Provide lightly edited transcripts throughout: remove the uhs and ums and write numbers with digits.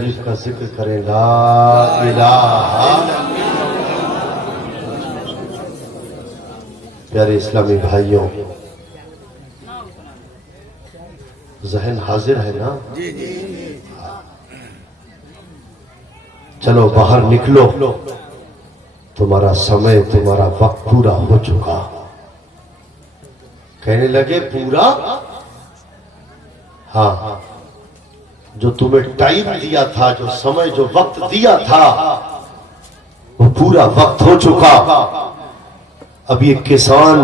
شریف کا ذکر کریں لا الہ. پیارے اسلامی بھائیوں، ذہن حاضر ہے نا؟ چلو باہر نکلو، تمہارا سمے، تمہارا وقت پورا ہو چکا. کہنے لگے پورا؟ ہاں، جو تمہیں ٹائم دیا تھا، جو سمے، جو وقت دیا تھا، وہ پورا وقت ہو چکا. اب یہ کسان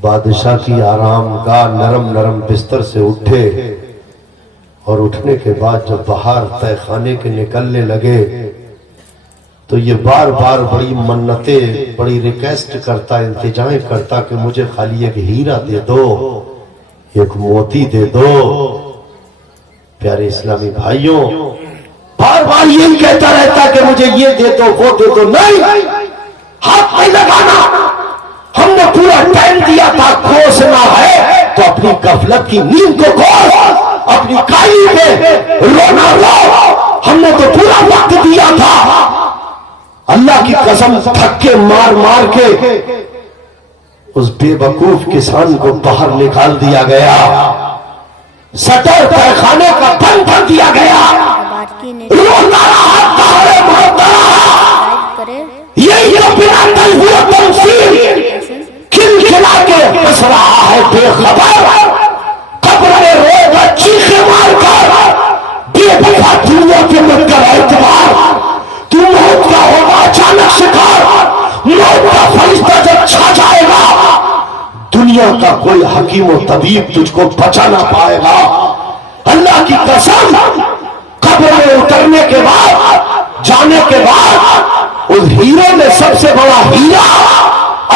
بادشاہ کی آرام گاہ نرم نرم بستر سے اٹھے، اور اٹھنے کے بعد جب باہر تہ خانے کے نکلنے لگے تو یہ بار بار بڑی منتیں، بڑی ریکویسٹ کرتا، التجائیں کرتا کہ مجھے خالی ایک ہیرا دے دو، ایک موتی دے دو. پیارے اسلامی بھائیوں، بار بار یہی کہتا رہتا کہ مجھے یہ دے دو، وہ دے دو. نہیں، ہاتھ نہیں لگانا. ہم نے پورا ٹائم دیا تھا، کوسنا ہے تو اپنی غفلت کی نیند کو کھول، اپنی کائی پہ رونا رو. ہم نے تو پورا وقت دیا تھا. اللہ کی قسم، دھکے مار مار کے اس بے وقوف کسان کو باہر نکال دیا گیا، سٹر تہخانے کا بند کر دیا گیا. روتا رہا، دہڑے مارتا رہا. یہی تو بنا تلفیہ تمثیل کھلکھلا کے ہنس رہا ہے بے خبر. قبر میں روگا چیخے مار کر بے وفا دنیا کے مت کر اعتبار. تو موت کا ہوگا اچانک شکار. موت کا فرشتہ جب چھا جائے گا، دنیا کا کوئی حکیم و طبیب تجھ کو بچا نہ پائے گا. اللہ کی قسم، قبر میں اترنے کے بعد، جانے کے بعد، اس ہیرے میں سب سے بڑا ہیرا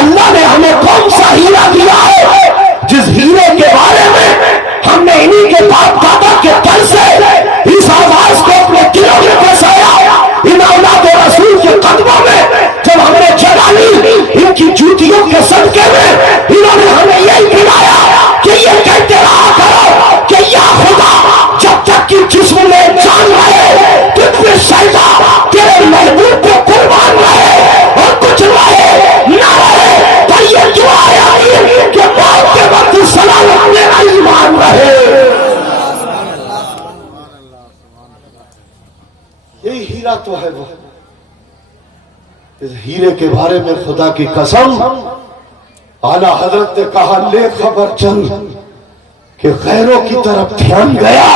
اللہ نے ہمیں کون سا ہیرا دیا ہے، جس ہیرے کے بارے میں ہم نے انہی کے باپ دادا کے در سے اس آواز کو اپنے دلوں میں بسایا. ان اولاد رسول کے قدموں میں جب ہم نے جگہ لی، ان کی جوتیوں کے صدقے میں انہوں نے ہمیں یہی کھلایا کہ یہ کہتے رہا کرو کہ یا خدا، جب تک کہ جسم میں جان رہے، تجھ میں سجدہ تیرے محبوب کو قربان رہے، اور کچھ رہے نہ رہے، پر یہ دعا ہے کہ موت کے وقت سلامت میرا ایمان رہے. یہی ہیرا تو ہے. وہ اس ہیرے کے بارے میں خدا کی قسم اعلیٰ حضرت نے کہا، لے خبر چل کہ غیروں کی طرف دھیان گیا.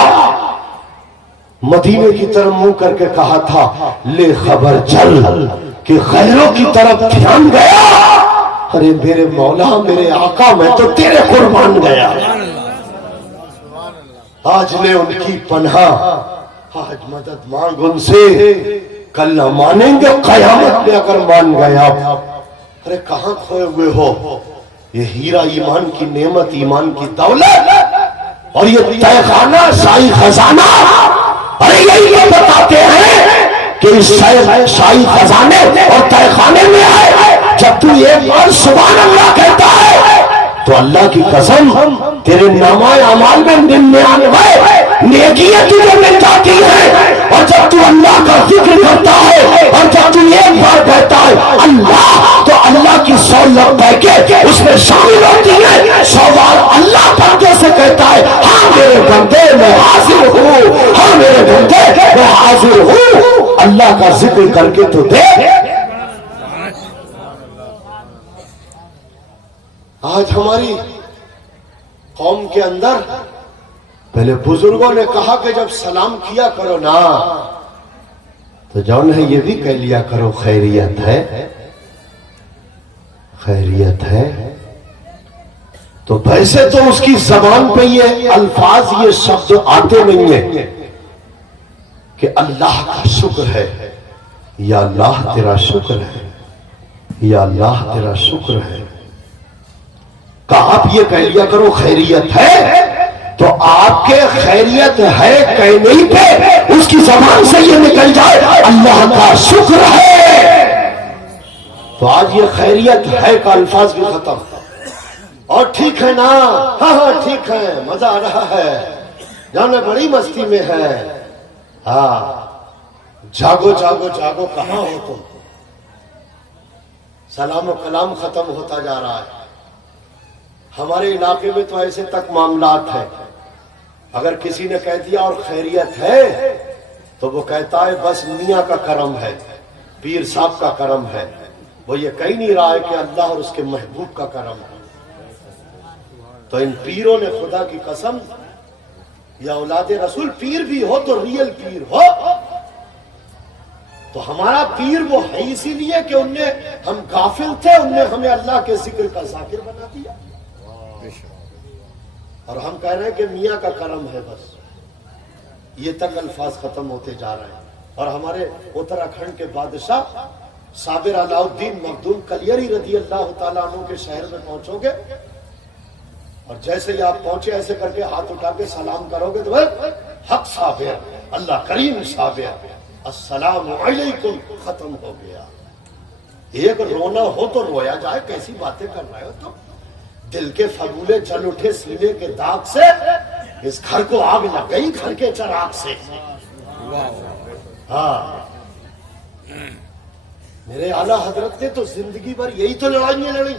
مدینے کی طرف منہ کر کے کہا تھا، لے خبر چل کہ غیروں کی طرف دھیان گیا. ارے میرے مولا، میرے آقا، میں تو تیرے قربان گیا. آج لے ان کی پناہ، آج مدد مانگ ان سے. کل نہ مانیں گے، قیامت میں اگر مان گیا. ارے کہاں کھوئے ہوئے ہو؟ یہ ہیرا ایمان کی نعمت، ایمان کی دولت، اور یہ تہ خانہ، شاہی خزانہ. ارے یہی تو بتاتے ہیں کہ اس شاہی خزانے اور تہ خانے میں ہے، جب تو ایک بار سبحان اللہ کہتا ہے تو اللہ کی قسم تیرے نامہ اعمال میں 99 نیکیاں تجھے مل جاتی ہیں. اور جب تو اللہ کا ذکر کرتا ہے، اور جب تو ایک بار کہتا ہے اللہ، تو اللہ کی 100 لبیکیں اس میں شامل ہوتی ہیں. 100 بار اللہ بندے سے کہتا ہے، ہاں میرے بندے میں حاضر ہوں، ہاں میرے بندے میں حاضر ہوں. اللہ کا ذکر کر کے تو دیکھ. آج ہماری قوم کے اندر پہلے بزرگوں نے کہا کہ جب سلام کیا کرو نا تو جان ہے یہ بھی کہہ لیا کرو خیریت ہے، خیریت ہے. تو ویسے تو اس کی زبان پہ یہ الفاظ، یہ شبد آتے نہیں ہیں کہ اللہ کا شکر ہے، یا اللہ تیرا شکر ہے، یا اللہ تیرا شکر ہے. کہ آپ یہ کہہ لیا کرو خیریت ہے، تو آپ کے خیریت ہے کہنے پہ اس کی زبان سے یہ نکل جائے اللہ کا شکر ہے، تو آج یہ خیریت ہے کا الفاظ بھی ختم. اور ٹھیک ہے نا، ہاں ہاں ٹھیک ہے، مزہ آ رہا ہے، جانا بڑی مستی میں ہے. ہاں جاگو جاگو جاگو کہاں ہو تم؟ سلام و کلام ختم ہوتا جا رہا ہے. ہمارے علاقے میں تو ایسے تک معاملات ہیں، اگر کسی نے کہہ دیا اور خیریت ہے تو وہ کہتا ہے بس میاں کا کرم ہے، پیر صاحب کا کرم ہے. وہ یہ کہہ نہیں رہا ہے کہ اللہ اور اس کے محبوب کا کرم ہے. تو ان پیروں نے خدا کی قسم، یا اولاد رسول پیر بھی ہو تو ریئل پیر ہو. تو ہمارا پیر وہ ہے اسی لیے کہ ان نے، ہم غافل تھے، ان نے ہمیں اللہ کے ذکر کا ذاکر بنا دیا، اور ہم کہہ رہے ہیں کہ میاں کا کرم ہے. بس یہ تک الفاظ ختم ہوتے جا رہے ہیں. اور ہمارے اتراکھنڈ کے بادشاہ صابر علاء الدین مخدوم کلیری رضی اللہ تعالیٰ عنہ کے شہر میں پہنچو گے، اور جیسے ہی آپ پہنچے ایسے کر کے ہاتھ اٹھا کے سلام کرو گے تو حق صابر، اللہ کریم صابر، السلام علیکم، ختم ہو گیا. ایک رونا ہو تو رویا جائے، کیسی باتیں کر رہے ہو تم؟ دل کے فگولے جل اٹھے سینے کے داغ سے، اس گھر کو آگ لگ گئی گھر کے چراغ سے. ہاں میرے اعلیٰ حضرت نے تو زندگی بھر یہی تو لڑائیاں لڑی.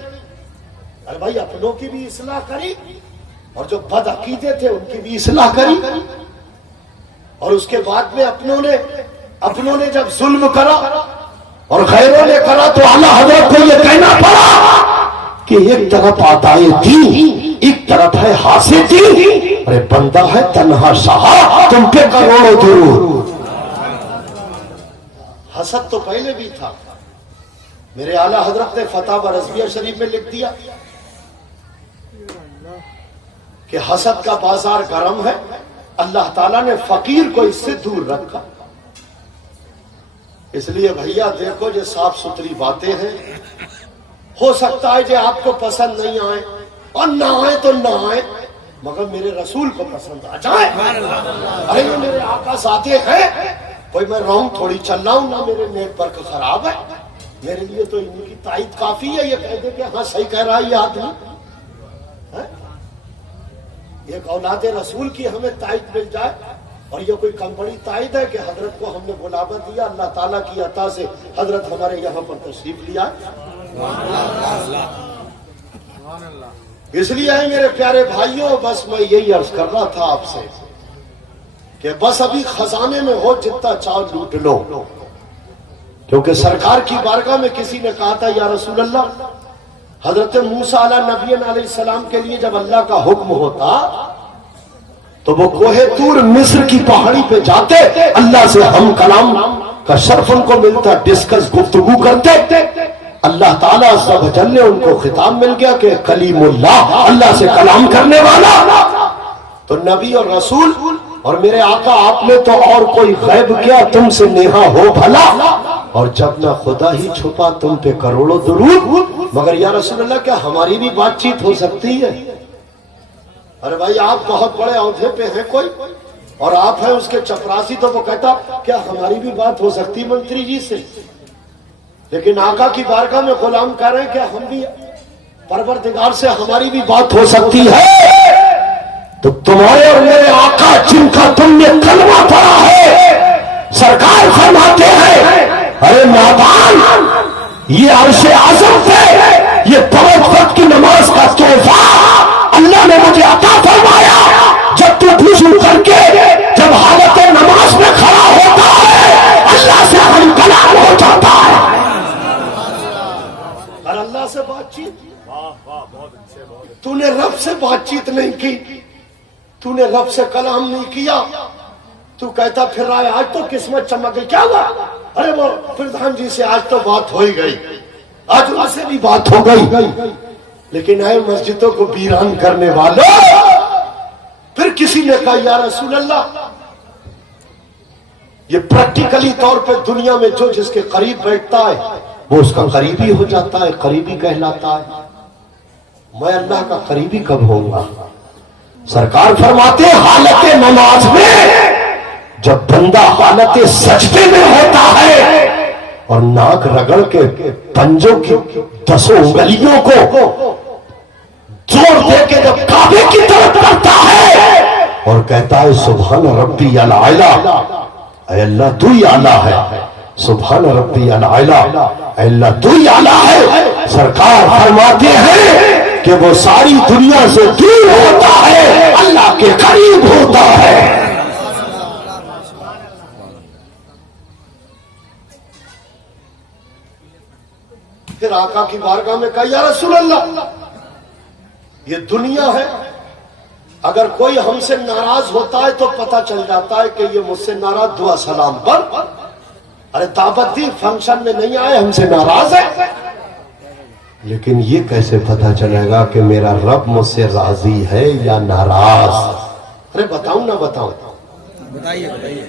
ارے بھائی اپنوں کی بھی اصلاح کری، اور جو بد عقیدے تھے ان کی بھی اصلاح کری. اور اس کے بعد میں اپنوں نے جب ظلم کرا اور غیروں نے کرا تو اعلیٰ حضرت کو یہ کہنا پڑا کہ ایک طرف عطائے دی، ایک طرف ہے حاسد دی. ارے بندہ ہے تنہا شاہ، تم پہ کروڑوں درود. حسد تو پہلے بھی تھا. میرے اعلیٰ حضرت نے فتح رضویہ شریف میں لکھ دیا کہ حسد کا بازار گرم ہے، اللہ تعالیٰ نے فقیر کو اس سے دور رکھا. اس لیے بھیا دیکھو یہ صاف ستھری باتیں ہیں. ہو سکتا ہے جو آپ کو پسند نہیں آئے، اور نہ آئے تو نہ آئے، مگر میرے رسول کو پسند آ جائے. ارے یہ میرے آقا ذاتے ہیں، کوئی میں رونگ تھوڑی چل رہا ہوں، نہ میرے نیٹ ورک خراب ہے. میرے لیے تو ان کی تائید کافی ہے، یہ کہہ دے کہ ہاں صحیح کہہ رہا ہے یہ آدمی. ایک اولاد رسول کی ہمیں تائید مل جائے، اور یہ کوئی کم بڑی تائید ہے کہ حضرت کو ہم نے بلاوا دیا، اللہ تعالیٰ کی عطا سے حضرت ہمارے یہاں پر تشریف لیا. اس لیے ہے میرے پیارے بھائیوں، بس میں یہی عرض کر رہا تھا آپ سے کہ بس ابھی خزانے میں ہو جتنا چاہو لوٹ لو. کیونکہ سرکار کی بارگاہ میں کسی نے کہا تھا یا رسول اللہ، حضرت موسیٰ علیہ نبی علیہ السلام کے لیے جب اللہ کا حکم ہوتا تو وہ کوہ طور مصر کی پہاڑی پہ جاتے، اللہ سے ہم کلام کا شرف ان کو ملتا، ڈسکس گفتگو کرتے. اللہ تعالیٰ عز و جل نے ان کو خطاب مل گیا کہ کلیم اللہ، اللہ سے کلام کرنے والا. تو نبی اور رسول اور میرے آقا آپ نے تو اور کوئی غیب کیا تم سے نیہا ہو بھلا، اور جب نہ خدا ہی چھپا تم پہ کروڑوں درود. مگر یا رسول اللہ کیا ہماری بھی بات چیت ہو سکتی ہے؟ ارے بھائی آپ بہت بڑے عہدے پہ ہیں کوئی، اور آپ ہیں اس کے چپراسی، تو وہ کہتا کیا ہماری بھی بات ہو سکتی منتری جی سے؟ لیکن آقا کی بارگاہ میں غلام کہہ رہے ہیں کہ ہم بھی پروردگار سے ہماری بھی بات ہو سکتی ہے. تو تمہارے اور میرے آقا جن کا تم نے کلمہ پڑھا ہے، سرکار فرماتے ہیں ارے نادان، یہ عرش اعظم پہ یہ 5 وقت کی نماز کا تحفہ اللہ نے مجھے عطا فرمایا. جب تو وضو کر کے جب حالت نماز میں کھڑا ہوتا ہے، اللہ سے ہم کلام ہو جاتا ہے. اور اللہ سے بات چیت، تو نے رب سے بات چیت نہیں کی، تو نے رب سے کلام نہیں کیا، تو کہتا پھر رہا ہے آج تو قسمت چمک گئی. کیا ہوا؟ ارے وہ پردھان جی سے آج تو بات ہو ہی گئی، آج ان سے بھی بات ہو گئی. لیکن اے مسجدوں کو ویران کرنے والوں، پھر کسی نے کہا یا رسول اللہ، یہ پریکٹیکلی طور پہ دنیا میں جو جس کے قریب بیٹھتا ہے وہ اس کا قریبی ہو جاتا ہے، قریبی کہلاتا ہے. میں اللہ کا قریبی کب ہوں گا؟ سرکار فرماتے حالت نماز میں جب بندہ حالت سجدے میں ہوتا ہے اور ناک رگڑ کے پنجوں کی 10 انگلیوں کو زور دے کے جب کعبے کی طرف کرتا ہے اور کہتا ہے سبحان ربی الاعلی، اے اللہ تو ہی اعلیٰ ہے، سبحان ربی الاعلیٰ، اے اللہ تو ہی اعلیٰ ہے۔ سرکار فرماتے ہیں کہ وہ ساری دنیا سے دور ہوتا ہے، اللہ کے قریب ہوتا ہے۔ پھر آقا کی بارگاہ میں کہا یا رسول اللہ یہ دنیا ہے، اگر کوئی ہم سے ناراض ہوتا ہے تو پتہ چل جاتا ہے کہ یہ مجھ سے ناراض، دعا سلام پر، ارے دعوت دی فنکشن میں نہیں آئے، ہم سے ناراض ہے، لیکن یہ کیسے پتہ چلے گا کہ میرا رب مجھ سے راضی ہے یا ناراض؟ ارے بتاؤں نہ بتاؤں؟ بتائیے بتائیے۔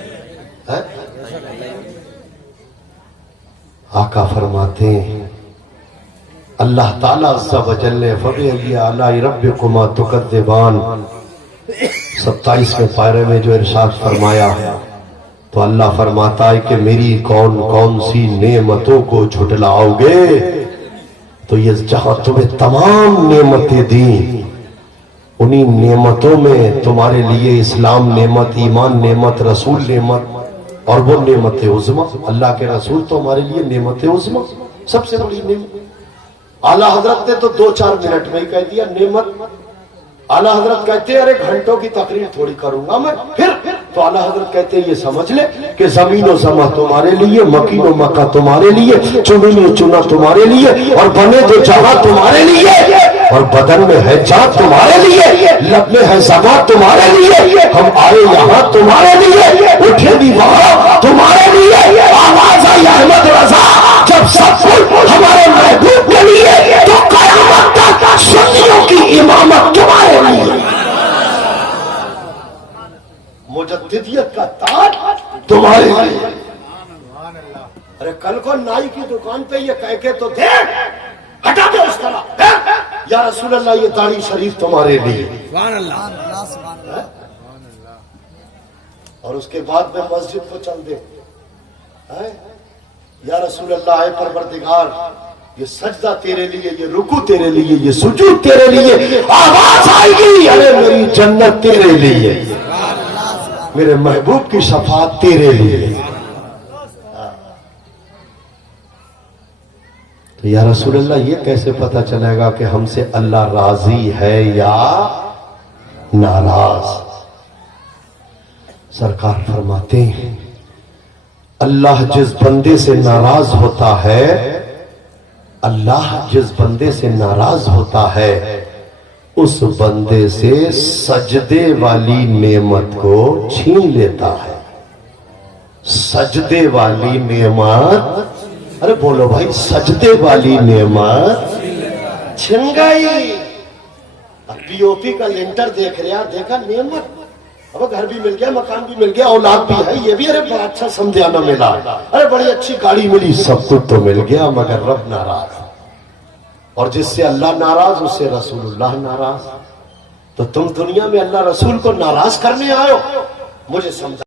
آقا فرماتے ہیں اللہ تعالیٰ عز و جل فَبِأَيِّ آلَاءِ رَبِّكُمَا تُكَذِّبَانِ 27ویں پارے میں جو ارشاد فرمایا تو اللہ فرماتا ہے کہ میری کون کون سی نعمتوں کو جھٹلاؤ گے، تو یہ جہاں تمہیں تمام نعمتیں دیں انہی نعمتوں میں تمہارے لیے اسلام نعمت، ایمان نعمت، رسول نعمت، اور وہ نعمت عظمی، اللہ کے رسول تو ہمارے لیے نعمت عظمی سب سے بڑی نعمت۔ اعلیٰ حضرت نے تو 2-4 منٹ میں ہی کہہ دیا نعمت۔ اعلیٰ حضرت کہتے ہیں ارے گھنٹوں کی تقریر تھوڑی کروں گا میں، پھر تو اعلیٰ حضرت کہتے ہیں یہ سمجھ لے کہ زمین و زماں تمہارے لیے، مکین و مکہ تمہارے لیے، چنی و چنا تمہارے لیے، اور بنے تو جہاں تمہارے لیے، اور بدن میں ہے جان تمہارے لیے، لب میں ہے زبان تمہارے لیے، ہم آئے یہاں تمہارے لیے، اٹھے بھی وہاں تمہارے لیے، آواز آئی احمد رضا جب سب کچھ ہمارے محبوب کے لیے، تو قیامت تک سنیوں کی امامت تمہارے لیے، مجددیت کا تاج تمہارے لیے۔ ارے کل کو نائی کی دکان پہ یہ کہہ کے تو دے، ہٹا دے اس طرح، یا رسول اللہ یہ داڑھی شریف تمہارے لیے، سبحان اللہ۔ اور اس کے بعد میں مسجد کو چل دے، یا رسول اللہ اے پروردگار یہ سجدہ تیرے لیے، یہ رکوع تیرے لیے، یہ سجود تیرے لیے، آواز آئے گی ارے میری جنت تیرے لیے، میرے محبوب کی شفاعت تیرے لیے۔ تو یا رسول اللہ یہ کیسے پتہ چلے گا کہ ہم سے اللہ راضی ہے یا ناراض؟ سرکار فرماتے ہیں اللہ جس بندے سے ناراض ہوتا ہے، اللہ جس بندے سے ناراض ہوتا ہے اس بندے سے سجدے والی نعمت کو چھین لیتا ہے۔ سجدے والی نعمت، ارے بولو بھائی، سجدے والی نعمت چھن گئی۔ اب پی او پی کا لنٹر دیکھ رہا، دیکھا نعمت، اب گھر بھی مل گیا، مکان بھی مل گیا، اولاد بھی ہے، یہ بھی ارے بڑا اچھا سمجھانا ملا، ارے بڑی اچھی گاڑی ملی، سب کچھ تو مل گیا، مگر رب ناراض، اور جس سے اللہ ناراض اس سے رسول اللہ ناراض۔ تو تم دنیا میں اللہ رسول کو ناراض کرنے آئے ہو، مجھے سمجھا